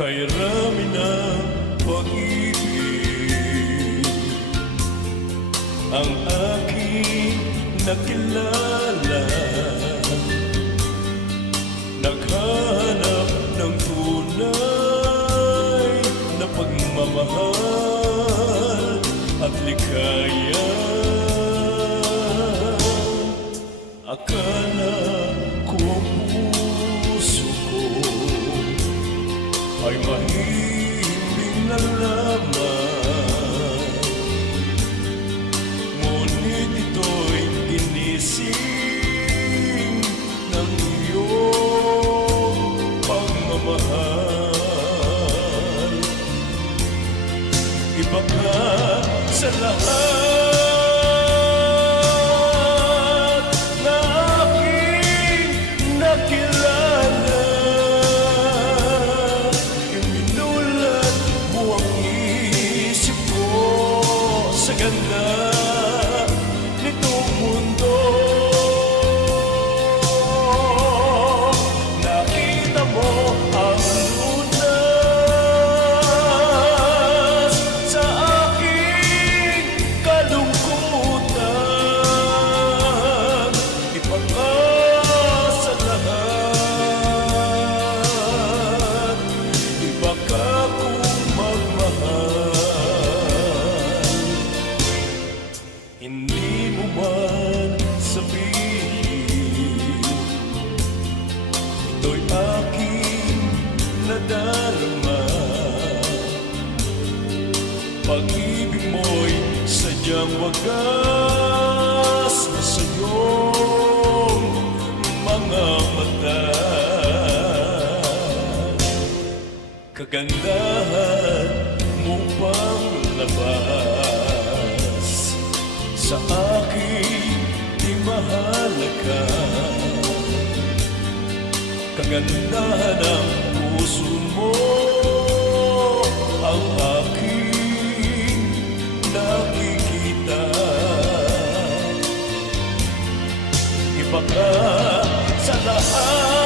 Kay rami ng pag-ibig ang aking nakilala. Naghanap ng tunay na pagmamahal at likaya. Akala ko ang puso ko ay mahimbing na lamang, ngunit ito'y ginising ng iyong pagmamahal. Iba ka sa lahat na aking nakilala. Iminulat mo ang isip ko sa ganda nitong mundo. Nakita mo ang lunas sa aking kalungkutan. Iba ka sa lahat, iba ka kung magmahal. Hindi mo man sabihin, ito'y aking nadarama. Pag-ibig mo'y sadyang wagas sa iyong mga mata. Kagandahan mo pang labas sa aking di mahalaga. Kagandahan ng puso mo ang aking nakikita. Iba ka sa lahat